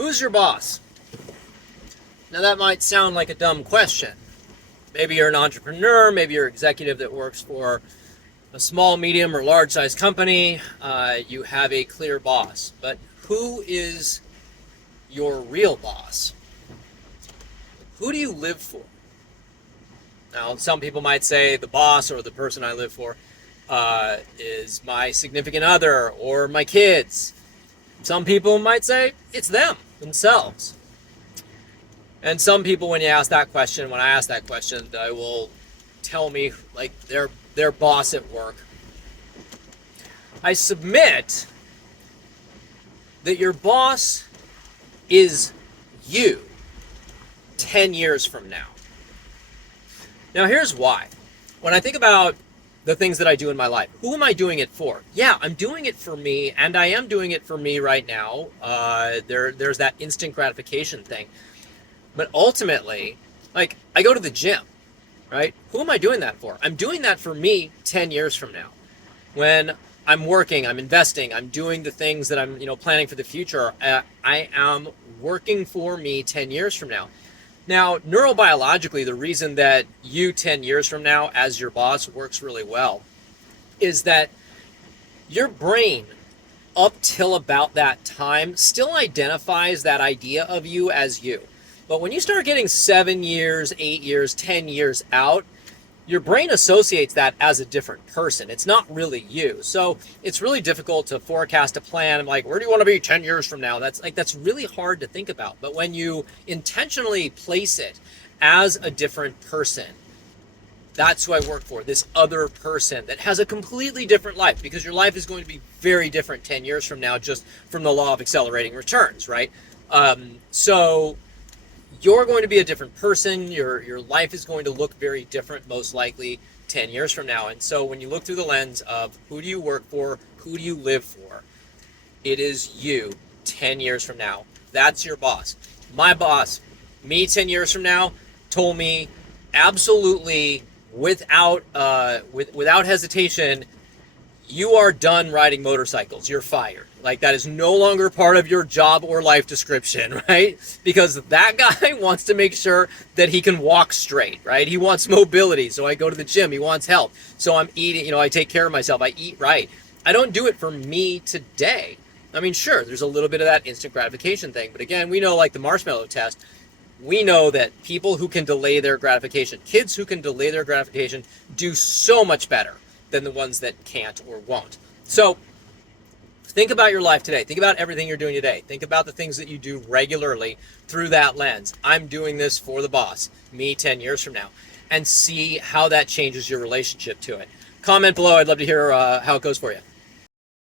Who's your boss? Now that might sound like a dumb question. Maybe you're an entrepreneur, maybe you're an executive that works for a small, medium, or large size company. You have a clear boss. But who is your real boss? Who do you live for? Now, some people might say the boss or the person I live for is my significant other or my kids. Some people might say it's them, themselves. And some people, when I ask that question, they will tell me like their boss at work. I submit that your boss is you 10 years from now. Now, here's why. When I think about the things that I do in my life, who am I doing it for? Yeah, I'm doing it for me, and I am doing it for me right now. There's that instant gratification thing. But ultimately, like, I go to the gym, right? Who am I doing that for? I'm doing that for me 10 years from now. When I'm working, I'm investing, I'm doing the things that I'm, planning for the future. I am working for me 10 years from now. Now, neurobiologically, the reason that you 10 years from now as your boss works really well is that your brain up till about that time still identifies that idea of you as you. But when you start getting 7 years, 8 years, 10 years out, your brain associates that as a different person. It's not really you. So it's really difficult to forecast a plan. Like, where do you want to be 10 years from now? That's really hard to think about. But when you intentionally place it as a different person, that's who I work for, this other person that has a completely different life, because your life is going to be very different 10 years from now, just from the law of accelerating returns, right? So you're going to be a different person. Your life is going to look very different, most likely 10 years from now. And so when you look through the lens of who do you work for, who do you live for, it is you 10 years from now. That's your boss. My boss, me 10 years from now, told me absolutely without hesitation, you are done riding motorcycles. You're fired. Like, that is no longer part of your job or life description, right? Because that guy wants to make sure that he can walk straight, right? He wants mobility. So I go to the gym. He wants help. So I'm eating, I take care of myself. I eat right. I don't do it for me today. I mean, sure, there's a little bit of that instant gratification thing. But again, we know, like the marshmallow test, we know that people who can delay their gratification, kids who can delay their gratification, do so much better than the ones that can't or won't. So think about your life today. Think about everything you're doing today. Think about the things that you do regularly through that lens. I'm doing this for the boss, me 10 years from now, and see how that changes your relationship to it. Comment below. I'd love to hear how it goes for you.